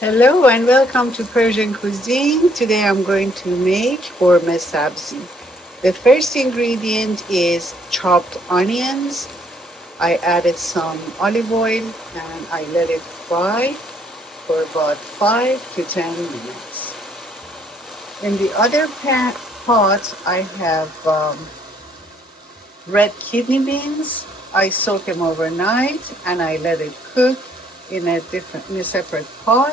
Hello and welcome to Persian Cuisine. Today I'm going to make Ghormeh Sabzi. The first ingredient is chopped onions. I added some olive oil and I let it fry for about 5 to 10 minutes. In the other pot, I have red kidney beans. I soak them overnight and I let it cook in a separate pot.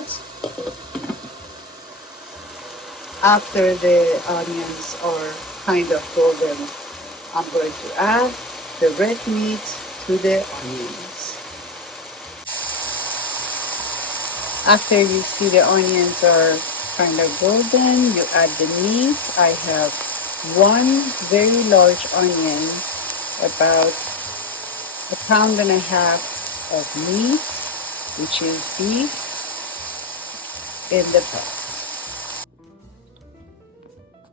After the onions are kind of golden, I'm going to add the red meat to the onions. After you see the onions are kind of golden, you add the meat. I have one very large onion, about a pound and a half of meat, which is beef, in the pot.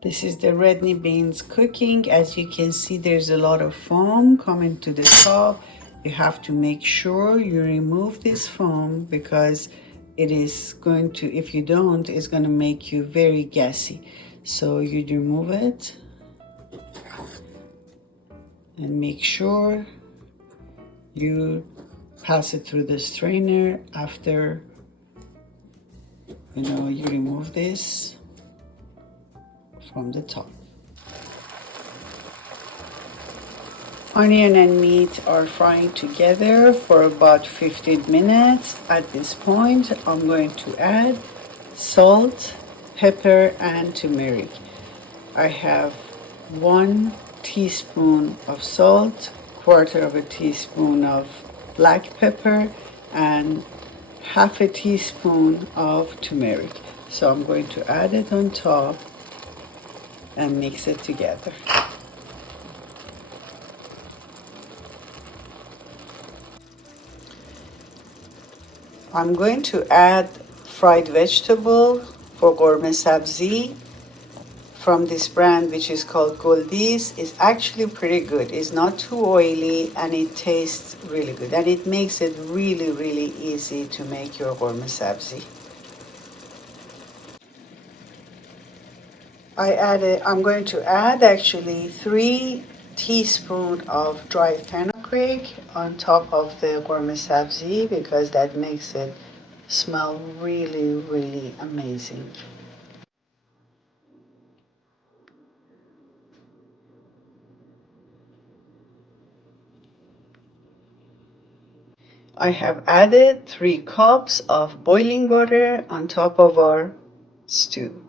This is the red beans cooking. As you can see, there's a lot of foam coming to the top. You have to make sure you remove this foam because it is going to, if you don't, it's going to make you very gassy. So you remove it and make sure you pass it through the strainer after you remove this from the top. Onion and meat are frying together for about 15 minutes. At this point, I'm going to add salt, pepper, and turmeric. I have 1 teaspoon of salt, quarter of a teaspoon of black pepper, and half a teaspoon of turmeric. So I'm going to add it on top and mix it together. I'm going to add fried vegetable for Ghormeh Sabzi from this brand, which is called Goldi's. It's actually pretty good. It's not too oily and it tastes really good. And it makes it really, really easy to make your Ghormeh Sabzi. I'm going to add actually 3 teaspoons of dry fenugreek on top of the Ghormeh Sabzi because that makes it smell really, really amazing. I have added 3 cups of boiling water on top of our stew.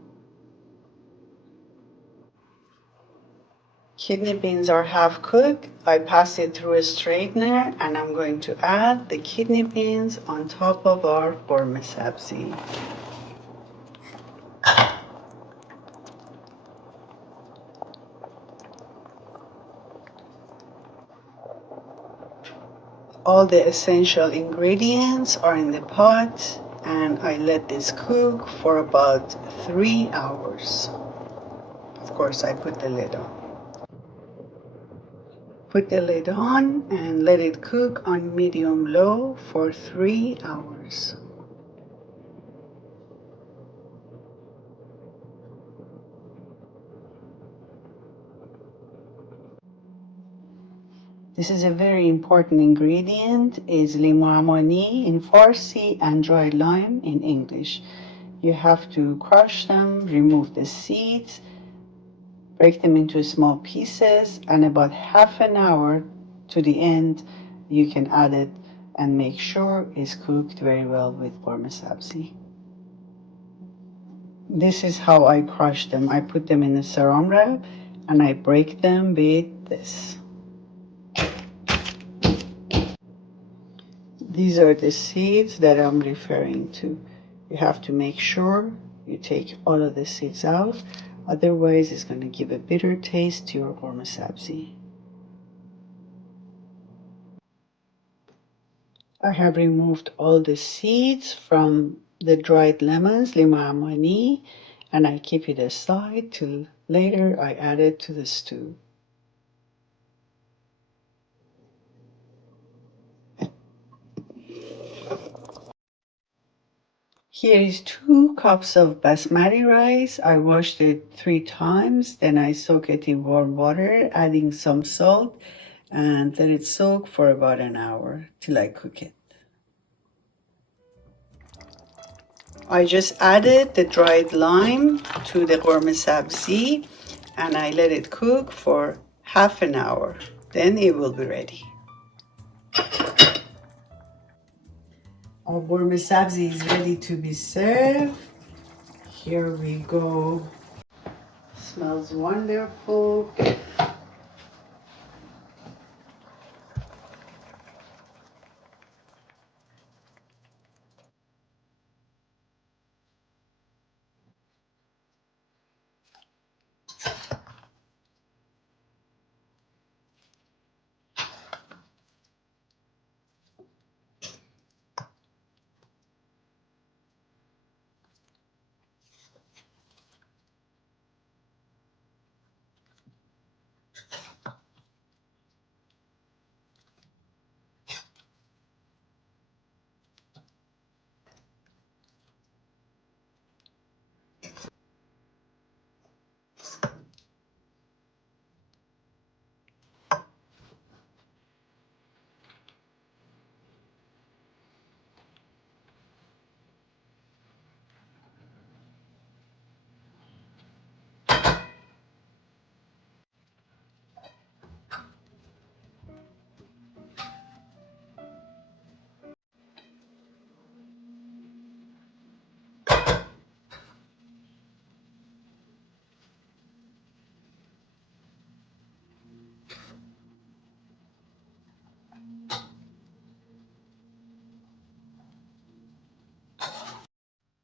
Kidney beans are half cooked. I pass it through a straightener and I'm going to add the kidney beans on top of our Ghormeh Sabzi. All the essential ingredients are in the pot and I let this cook for about 3 hours. Of course, I put the lid on. Put the lid on and let it cook on medium-low for 3 hours. This is a very important ingredient, is limon amani in Farsi and dried lime in English. You have to crush them, remove the seeds, break them into small pieces, and about half an hour to the end, you can add it and make sure it's cooked very well with Ghormeh Sabzi. This is how I crush them. I put them in a saran wrap and I break them with this. These are the seeds that I'm referring to. You have to make sure you take all of the seeds out, otherwise it's going to give a bitter taste to your Ghormeh Sabzi. I have removed all the seeds from the dried lemons, limon amani, and I keep it aside till later I add it to the stew. Here is 2 cups of basmati rice. I washed it 3 times, then I soak it in warm water, adding some salt, and let it soak for about an hour till I cook it. I just added the dried lime to the Ghormeh Sabzi and I let it cook for half an hour. Then it will be ready. Our Ghormeh Sabzi is ready to be served. Here we go. Smells wonderful.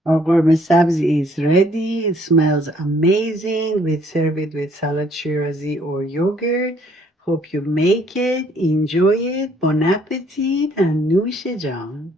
Our Ghormeh Sabzi is ready. It smells amazing. We serve it with salad shirazi or yogurt. Hope you make it, enjoy it. Bon appetit and noosh jam.